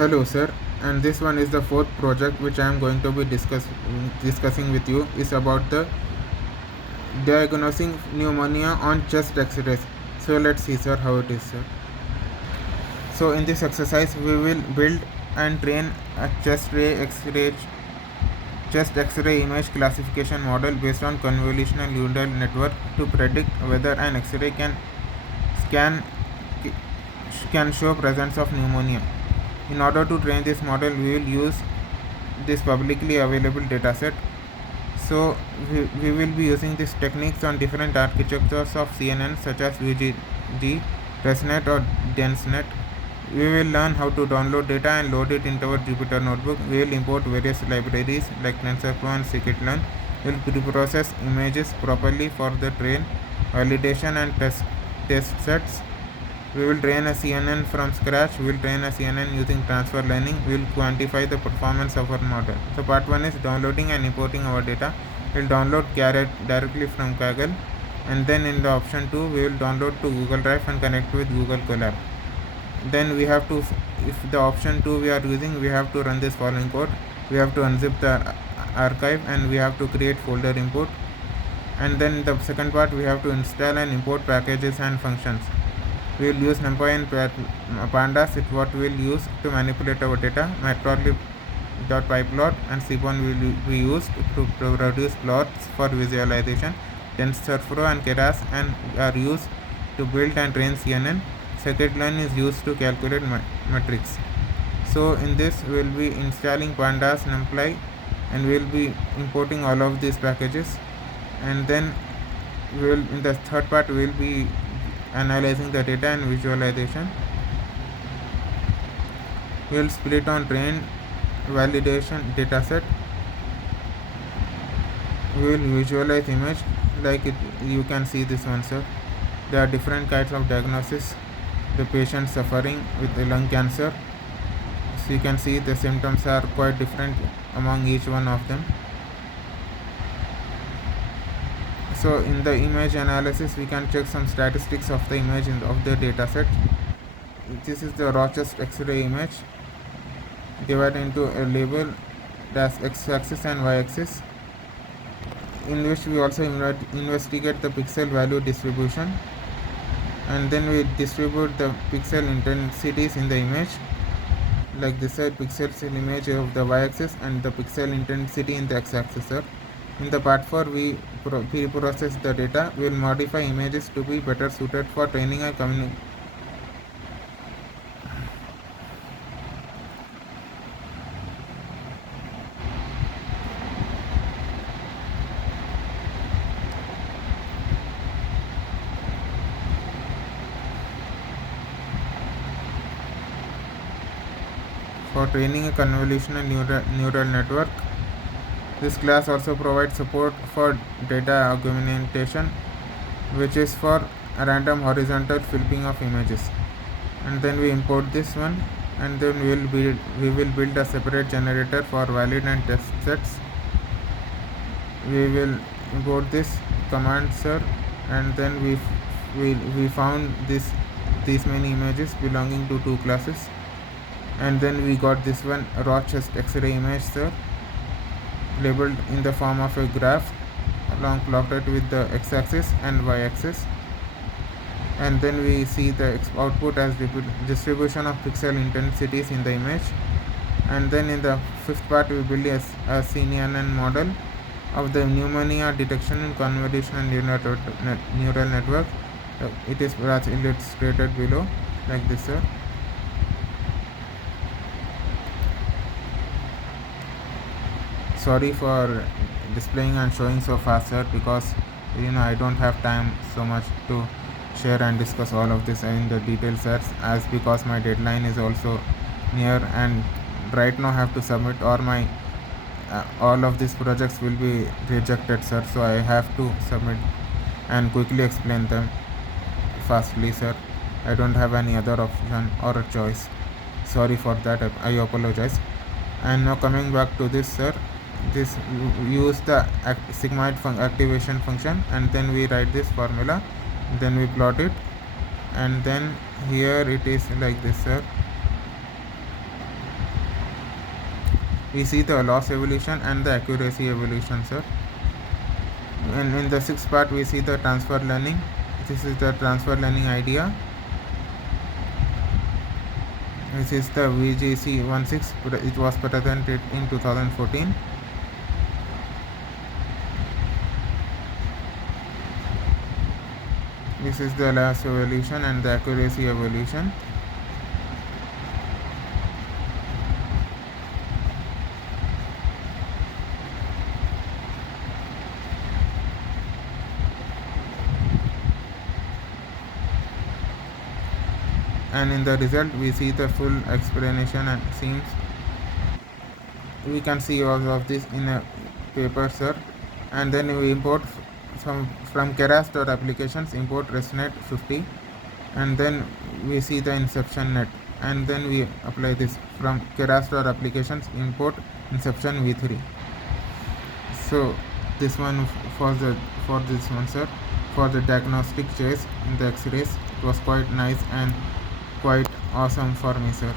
Hello sir, and this one is the fourth project which I am going to be discussing with you is about the diagnosing pneumonia on chest x-rays. So let's see sir how it is sir. So in this exercise we will build and train a chest x-ray image classification model based on convolutional neural network to predict whether an x-ray scan can show presence of pneumonia. In order to train this model, we will use this publicly available dataset. So we will be using these techniques on different architectures of CNN such as VGD, ResNet or DenseNet. We will learn how to download data and load it into our Jupyter notebook. We will import various libraries like TensorFlow and scikit-learn. We will pre-process images properly for the train, validation and test sets. We will train a CNN from scratch. We will train a CNN using transfer learning. We will quantify the performance of our model. So part 1 is downloading and importing our data. We will download Carrot directly from Kaggle, and then in the option 2 we will download to Google Drive and connect with Google Colab. Then we have to, if the option 2 we are using, we have to run this following code. We have to unzip the archive and we have to create folder import, and then the second part we have to install and import packages and functions. We will use NumPy and pandas is what we will use to manipulate our data. Matplotlib.pyplot and Seaborn will be used to produce plots for visualization. TensorFlow and Keras and are used to build and train CNN. Scikit-learn is used to calculate metrics. So in this we will be installing pandas, NumPy, and we will be importing all of these packages, and then we will, in the third part, we will be analyzing the data and visualization. We will split on train, validation, dataset. We will visualize image like it. You can see this one sir. There are different kinds of diagnosis. The patient suffering with lung cancer. So you can see the symptoms are quite different among each one of them. So in the image analysis we can check some statistics of the image of the dataset. This is the raw chest x-ray image divided into a label as x-axis and y-axis, in which we also investigate the pixel value distribution, and then we distribute the pixel intensities in the image like this side, pixels in image of the y-axis and the pixel intensity in the x-axis sir. In the part 4 we pre-process the data. We will modify images to be better suited for training and for training a convolutional neural network. This class also provides support for data augmentation, which is for random horizontal flipping of images. And then we import this one, and then we will build a separate generator for valid and test sets. We will import this command sir, and then we found these many images belonging to two classes, and then we got this one raw chest x-ray image sir, labeled in the form of a graph along plotted with the x-axis and y-axis, and then we see the output as distribution of pixel intensities in the image. And then in the fifth part we build a CNN model of the pneumonia detection in convolutional neural network. It is illustrated below like this sir. Sorry for displaying and showing so fast sir, because I don't have time so much to share and discuss all of this in the detailed sets, as because my deadline is also near, and right now I have to submit all of these projects will be rejected sir, so I have to submit and quickly explain them fastly sir. I don't have any other option or a choice. Sorry for that, I apologize. And now coming back to this sir, this use the sigmoid activation function, and then we write this formula, then we plot it, and then here it is like this sir. we see the loss evolution and the accuracy evolution, sir. And in the sixth part we see the transfer learning. This is the transfer learning idea. This is the VGC16. It was patented in 2014. This is the loss evolution and the accuracy evolution. And in the result we see the full explanation, and seems we can see all of this in a paper, sir. And then we import from Keras applications, import ResNet 50, and then we see the inception net, and then we apply this from Keras applications, import inception v3. So this one for this one, sir, for the diagnostic chase in the x-rays, it was quite nice and quite awesome for me, sir.